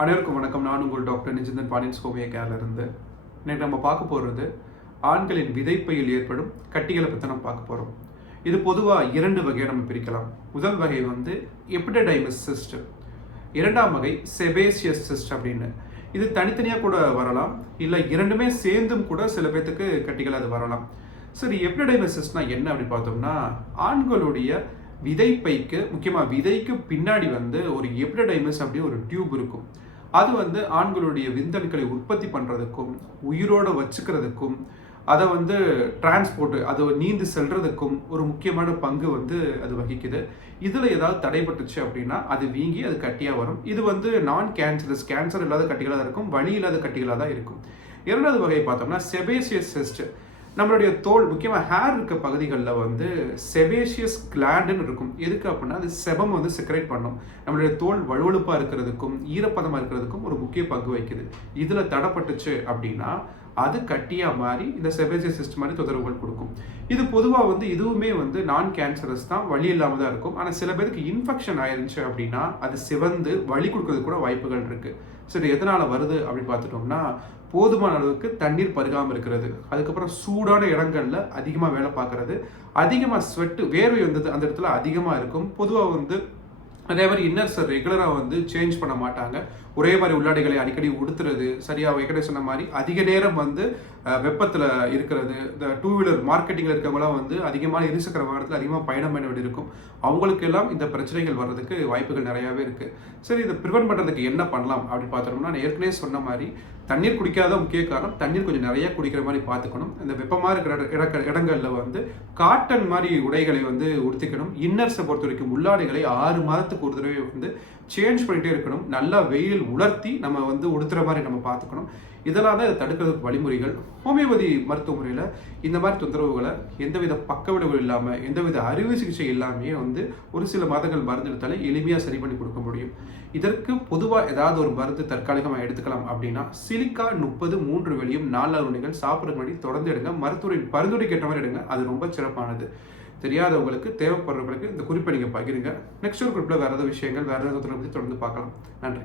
அனைவருக்கும் வணக்கம். நான் உங்கள் டாக்டர் நிஜந்தன் பாண்டியன்ஸ் ஹோமியோ கேர்ல இருந்து. இன்னைக்கு நம்ம பார்க்க போகிறது ஆண்களின் விதைப்பையில் ஏற்படும் கட்டிகளை பற்றி நம்ம பார்க்க போகிறோம். இது பொதுவாக 2 வகையை நம்ம பிரிக்கலாம். முதல் வகை வந்து எபிடடைமஸ் சிஸ்ட், இரண்டாம் வகை செபேசியஸ் சிஸ்ட் அப்படின்னு. இது தனித்தனியாக கூட வரலாம், இல்லை இரண்டுமே சேர்ந்தும் கூட சில பேர்த்துக்கு கட்டிகள் அது வரலாம். சரி, எபிடடைமஸ் சிஸ்ட்னா என்ன அப்படின்னு பார்த்தோம்னா, ஆண்களுடைய விதைப்பைக்கு முக்கியமாக விதைக்கு பின்னாடி வந்து ஒரு எபிடடைமஸ் அப்படி ஒரு டியூப் இருக்கும். அது வந்து ஆண்களுடைய விந்தணுக்களை உற்பத்தி பண்ணுறதுக்கும் உயிரோடு வச்சுக்கிறதுக்கும் அதை வந்து டிரான்ஸ்போர்ட் அதை நீந்து செல்றதுக்கும் ஒரு முக்கியமான பங்கு வந்து அது வகிக்குது. இதில் ஏதாவது தடைப்பட்டுச்சு அப்படின்னா அது வீங்கி அது கட்டியாக வரும். இது வந்து கேன்சர் இல்லாத கட்டிகளாக தான் இருக்கும், வலி இல்லாத கட்டிகளாக தான் இருக்கும். இரண்டாவது வகையை பார்த்தோம்னா செபேசியஸ் சிஸ்ட். நம்மளுடைய தோல் முக்கியமாக ஹேர் இருக்க பகுதிகளில் வந்து செபேசியஸ் கிளாண்டுன்னு இருக்கும். எதுக்கு அப்படின்னா அது செபம் வந்து செக்ரேட் பண்ணும். நம்மளுடைய தோல் வழுவழுப்பாக இருக்கிறதுக்கும் ஈரப்பதமாக இருக்கிறதுக்கும் ஒரு முக்கிய பங்கு வகிக்குது. இதில் தடைப்பட்டுச்சு அப்படின்னா அது கட்டியாக மாறி இந்த செபேசியஸ் சிஸ்ட் மாதிரி தொந்தரவுகள் கொடுக்கும். இது பொதுவாக வந்து இதுவுமே வந்து நான் கேன்சரஸ் தான், வலி இல்லாமல் தான் இருக்கும். ஆனால் சில பேருக்கு இன்ஃபெக்ஷன் ஆயிருந்துச்சு அப்படின்னா அது சிவந்து வலி கொடுக்கறது கூட வாய்ப்புகள் இருக்குது. சரி, எதனால் வருது அப்படின்னு பார்த்துட்டோம்னா, போதுமான அளவுக்கு தண்ணீர் பருகாமல் இருக்கிறது, அதுக்கப்புறம் சூடான இடங்கள்ல அதிகமாக வேலை பார்க்கறது, அதிகமாக ஸ்வெட்டு வேர்வை வந்தது அந்த இடத்துல அதிகமாக இருக்கும். பொதுவாக வந்து அதே மாதிரி இன்னர்ஸை ரெகுலராக வந்து சேஞ்ச் பண்ண மாட்டாங்க. ஒரே மாதிரி உள்ளாடைகளை அடிக்கடி உடுத்துறது, சரியாக ஏற்கனவே சொன்ன மாதிரி அதிக நேரம் வந்து வெப்பத்தில் இருக்கிறது. இந்த 2 வீலர் மார்க்கெட்டிங்கில் இருக்கவங்களாம் வந்து அதிகமான இருசக்கர வாகனத்தில் அதிகமாக பயணம் பண்ண வேண்டி இருக்கும். அவங்களுக்கெல்லாம் இந்த பிரச்சனைகள் வர்றதுக்கு வாய்ப்புகள் நிறையாவே இருக்குது. சரி, இதை ப்ரிவென்ட் பண்ணுறதுக்கு என்ன பண்ணலாம் அப்படின்னு பார்த்தோம்னா, நான் ஏற்கனவே சொன்ன மாதிரி தண்ணீர் குடிக்காத முக்கிய காரணம் தண்ணீர் கொஞ்சம் நிறைய குடிக்கிற மாதிரி பார்த்துக்கணும். இந்த வெப்பமாக இருக்கிற இடங்களில் வந்து காட்டன் மாதிரி உடைகளை வந்து உடுத்திக்கணும். இன்னர்ஸை பொறுத்த வரைக்கும் உள்ளாடைகளை 6 மாதத்துக்கு ஒரு தடவை வந்து சேஞ்ச் பண்ணிகிட்டே இருக்கணும். நல்லா வெயில் உலர்த்தி நம்ம வந்து உடுத்துற மாதிரி நம்ம பார்த்துக்கணும். இதெல்லாம் தான் இதை தடுக்கிறதுக்கு வழிமுறைகள். ஹோமியோபதி மருத்துவ முறையில் இந்த மாதிரி தொந்தரவுகளை எந்தவித பக்க விளைவுகள் இல்லாமல் எந்தவித அறுவை சிகிச்சை இல்லாமையே வந்து ஒரு சில மாதங்கள் மருந்து எடுத்தாலே எளிமையாக சரி பண்ணி கொடுக்க முடியும். இதற்கு பொதுவாக ஏதாவது ஒரு மருந்து தற்காலிகமாக எடுத்துக்கலாம் அப்படின்னா சிலிக்கா 30 3 வேளையும் 4 அருணைகள் சாப்பிட்ற முன்னாடி தொடர்ந்து எடுங்க. மருத்துவரின் பரிந்துரைக்கு ஏற்ற மாதிரி எடுங்க. அது ரொம்ப சிறப்பானது. தெரியாதவங்களுக்கு தேவைப்படுறவங்களுக்கு இந்த குறிப்பை நீங்கள் பகிருங்க. நெக்ஸ்ட் ஒரு குறிப்பில் வேறு ஏதாவது விஷயங்கள் வேறு ஏதாவது பற்றி தொடர்ந்து பார்க்கலாம். நன்றி.